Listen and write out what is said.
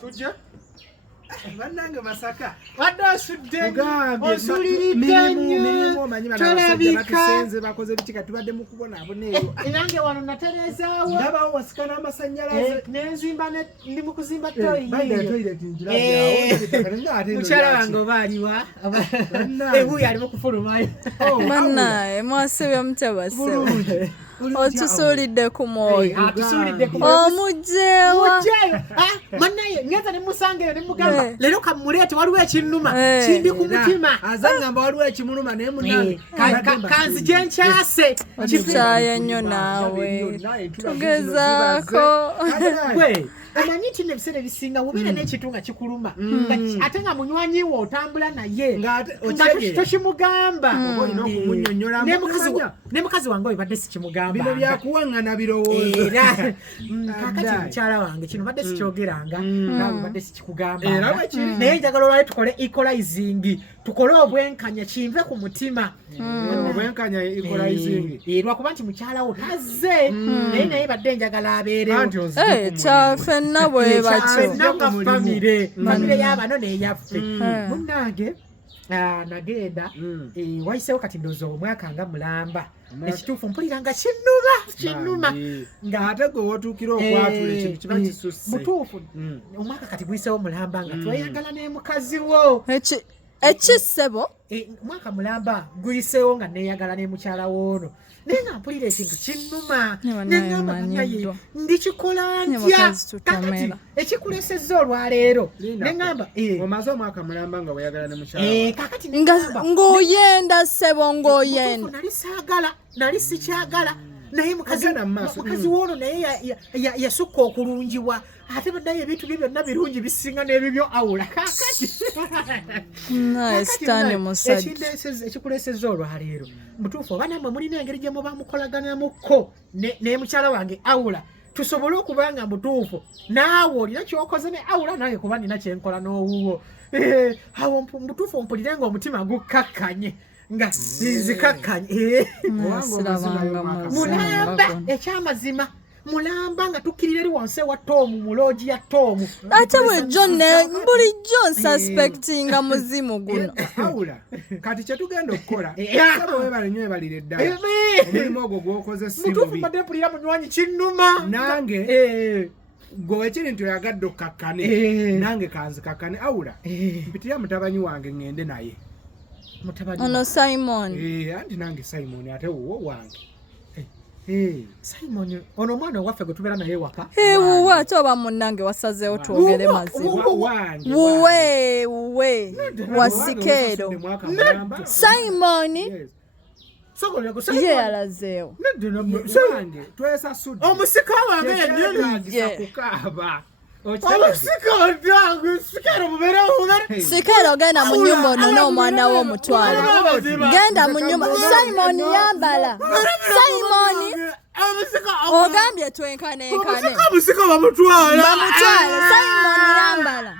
tujja bannange Masaka wadde osudde osuliridde nnyo tolabika bakoze bitika tubadde mu kubona aboneeyo nange wano natereezaawo ndabawo wasika n'amasannyalaze nenzimba ndi mu kuzimba mukyala wange oba aliwa ebuuyi alimu kufulumayo bannaye mwasebya mutabaseba otusuulidde ku mwoyo omugjeewa mannaye ngenza ne musangeyo ne mugamba leero kamuleete waliwo ekinnuma kindi ku mutima azangamba waliwo ekimuluma naye munange kanzije nkyase okikyaye nnyo naawe tugezaako amanyi nti nebiseera ebisinga wobeera n'ekintu nga kikuluma ate nga munywanyi wo otambula naye nga tokimugamba ne mukazi wange oyo badde sikimugamba bino byakuwaŋŋana birowoozo era kakati mukyala wange kino badde sikyogeranga naawe badde sikikugamba naye njagala olwali tukole equalizing tukole obwenkanya kinve ku mutima obwenkanya equalizing lwakuba nti mukyala wo tazze naye badde njagala abeerewo kyafenna bwe batyo nga famire y'abano n'eyaffe munnange nagenda wayiseewo kati ndowooza omwaka nga mulamba ekituufu mpulira nga kinnuma nga ate gwe watuukira okwatula ekintu kiba kisusse mutuufu omwaka kati guyiseewo mulamba nga tweyagala ne mukazi wo ekisebo omwaka mulamba guyiseewo nga neeyagala ne mukyala woono naye nga mpulira ekintu kinnuma neŋŋamba bannaye ndikikola ntya kakati ekikulesezza olwaleero neŋŋamba omaze omwaka mulamba nga weyagala ne mukyala kakati ng'oyenda sebo ng'oyenda nali sikyagala naye mukazi woono naye yasukka okulungiwa ate baddayo ebintu bye byonna birungi bisinga n'ebibyo awula kakati ekikulesezza olwaleero mutuufu oba nammwe mulina engeri gye muba mukolaganamuko ne mukyala wange awula tusobole okuba nga mutuufu naawe olina kyokoze ne awula nange kuba nina kyenkola n'owuwo awo mutuufu mpulire ng'omutima gukkakkanye nga nzikakkanye mulamba ekyamazima mulamba nga tukkirira eri wansi ewa Tomu mu loogi ya Tomu ate bulijjo nsuspectinga muzimu guno awula kati kyetugenda okukola saba webale nnyo ebalira eddala omulimu ogwo gwokoze si mutuufu mbadde mpulira munywanyi kinnuma nange gwe ekiri nti oyagadde okkakkane nange kanzikakkane awula mpitira mutabanyi wange ŋŋende naye ono Simon anti nange Simon ate wowo wange Simon ono omwana owaffe gwe tubeera naye waka wuwe ate oba munnange wasazeewo twogere mazima wuwe wasikeero Simon ye yalazeewo twesasudde omusika wange kukaaba sikeero genda mu nnyumba onone omwana wo omutwale genda mu nnyumba Simon yambala Simon ogambye twenkane bamutwale Simon yambala